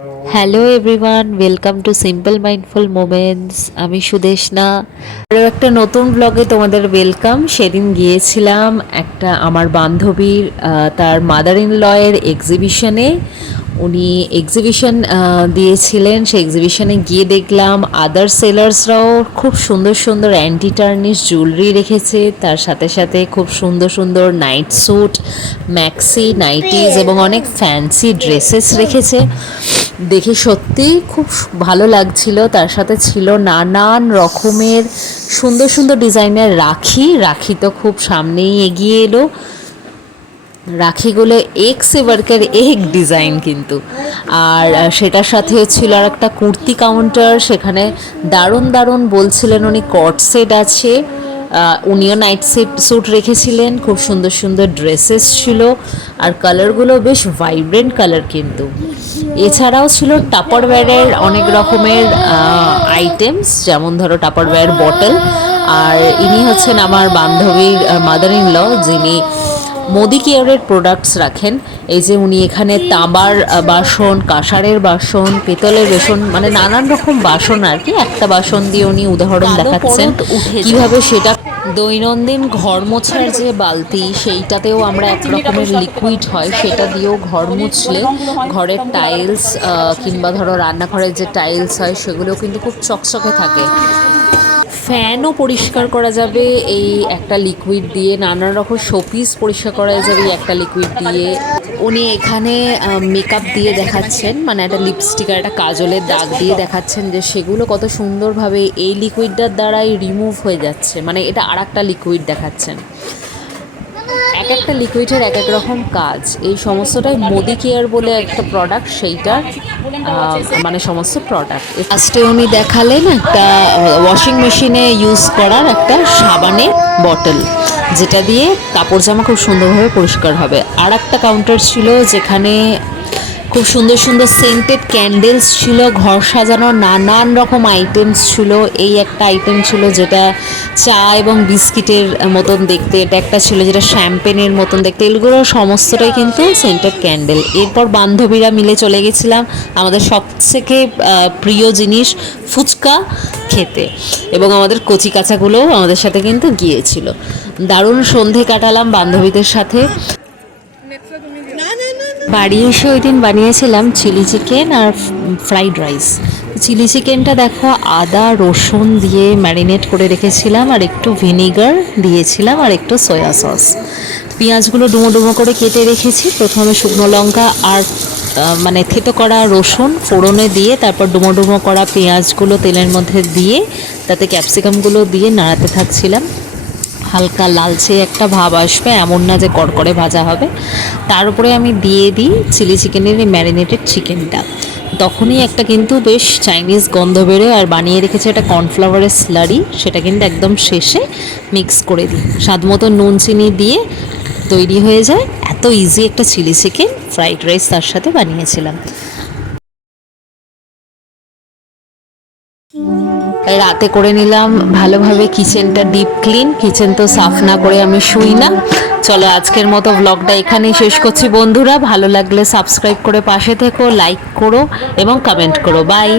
Hello everyone, welcome to simple mindful moments. আমি সুদেশনা, আরও একটা নতুন ব্লগে তোমাদের ওয়েলকাম। সেদিন গিয়েছিলাম একটা আমার বান্ধবীর তার মাদার ইন লয়ের এক্সিবিশনে। উনি এক্সিবিশন দিয়েছিলেন। সেই এক্সিবিশনে গিয়ে দেখলাম আদার সেলার্সরাও খুব সুন্দর সুন্দর অ্যান্টি টার্নিশ জুয়েলারি রেখেছে। তার সাথে সাথে খুব সুন্দর সুন্দর নাইট স্যুট, ম্যাক্সি, নাইটিজ এবং অনেক ফ্যান্সি ড্রেসেস রেখেছে। দেখে সত্যি খুব ভালো লাগছিল। তার সাথে ছিল নানান রকমের সুন্দর সুন্দর ডিজাইনের রাখি। রাখি তো খুব সামনেই এগিয়ে এলো। রাখিগুলো এক সে বাড়কর এক ডিজাইন কিন্তু। আর সেটার সাথে ছিল আর একটা কুর্তি কাউন্টার। সেখানে দারুণ দারুণ বলছিলেন উনি কট সেট আছে। উনিও নাইট স্যুট রেখেছিলেন। খুব সুন্দর সুন্দর ড্রেসেস ছিল আর কালারগুলো বেশ ভাইব্রেন্ট কালার কিন্তু। এছাড়াও ছিল টাপারওয়্যারের অনেক রকমের আইটেমস, যেমন ধরো টাপারওয়্যার বটল। আর ইনি হচ্ছেন আমার বান্ধবীর মাদার ইন ল, যিনি মোদি কেয়ারের প্রোডাক্টস রাখেন। এই যে উনি এখানে তামার বাসন, কাঁসারের বাসন, পেতলের বাসন, মানে নানান রকম বাসন আর কি। একটা বাসন দিয়ে উনি উদাহরণ দেখাচ্ছেন কিভাবে সেটা দৈনন্দিন ঘর মোছার যে বালতি, সেইটাতেও আমরা এক রকমের লিকুইড হয়, সেটা দিয়েও ঘর মুছলে ঘরের টাইলস কিংবা ধরো রান্নাঘরের যে টাইলস হয় সেগুলোও কিন্তু খুব চকচকে থাকে। ফ্যানও পরিষ্কার করা যাবে এই একটা লিকুইড দিয়ে। নানান রকম শোপিস পরিষ্কার করা যাবে এই একটা লিকুইড দিয়ে। উনি এখানে মেকআপ দিয়ে দেখাচ্ছেন, মানে একটা লিপস্টিক আর একটা কাজলের দাগ দিয়ে দেখাচ্ছেন যে সেগুলো কত সুন্দরভাবে এই লিকুইডটার দ্বারাই রিমুভ হয়ে যাচ্ছে। মানে এটা আর একটা লিকুইড দেখাচ্ছেন। এক একটা লিকুইডের এক এক রকম কাজ। এই সমস্তটাই মোদি কেয়ার বলে একটা প্রোডাক্ট, সেইটার মানে সমস্ত প্রোডাক্ট। ফার্স্টে উনি দেখালেন একটা ওয়াশিং মেশিনে ইউজ করার একটা সাবানের বটল, যেটা দিয়ে কাপড় জামা খুব সুন্দরভাবে পরিষ্কার হবে। আর একটা কাউন্টার ছিল যেখানে খুব সুন্দর সুন্দর সেন্টেড ক্যান্ডেলস ছিল, ঘর সাজানোর নানান রকম আইটেমস ছিল। এই একটা আইটেম ছিল যেটা চা এবং বিস্কিটের মতন দেখতে, এটা একটা ছিল যেটা শ্যাম্পেনের মতন দেখতে। এগুলো সমস্তটাই কিন্তু সেন্টেড ক্যান্ডেল। এরপর বান্ধবীরা মিলে চলে গেছিলাম আমাদের সবথেকে প্রিয় জিনিস ফুচকা খেতে, এবং আমাদের কচি কাচাগুলোও আমাদের সাথে কিন্তু গিয়েছিল। দারুণ সন্ধে কাটালাম বান্ধবীদের সাথে। বাড়ি এসে ওই দিন বানিয়েছিলাম চিলি চিকেন আর ফ্রাইড রাইস। চিলি চিকেনটা দেখো আদা রসুন দিয়ে ম্যারিনেট করে রেখেছিলাম, আর একটু ভিনিগার দিয়েছিলাম, আর একটু সয়া সস। পেঁয়াজগুলো ডুমো ডুমো করে কেটে রেখেছি। প্রথমে শুকনো লঙ্কা আর মানে থেতো করা রসুন ফোড়নে দিয়ে, তারপর ডুমো ডুমো করা পেঁয়াজগুলো তেলের মধ্যে দিয়ে, তাতে ক্যাপসিকামগুলো দিয়ে নাড়াতে থাকছিলাম। হালকা লালচে একটা ভাব আসবে, এমন না যে কড়কড়ে ভাজা হবে। তার উপরে আমি দিয়ে দিই চিলি চিকেনের এই ম্যারিনেটেড চিকেনটা। তখনই একটা কিন্তু বেশ চাইনিজ গন্ধ বেরোয়। আর বানিয়ে রেখেছে একটা কর্নফ্লাওয়ারের স্লারি, সেটা কিন্তু একদম শেষে মিক্স করে দিই। স্বাদ মতো নুন চিনি দিয়ে তৈরি হয়ে যায়। এত ইজি একটা চিলি চিকেন ফ্রাইড রাইস তার সাথে বানিয়েছিলাম। রাতে করে নিলাম ভালোভাবে কিচেনটা ডিপ ক্লিন। কিচেন তো সাফ না করে আমি শুই না। চলো আজকের মতো ব্লগটা এখানেই শেষ করছি বন্ধুরা। ভালো লাগলে সাবস্ক্রাইব করে পাশে থেকো, লাইক করো এবং কমেন্ট করো। বাই।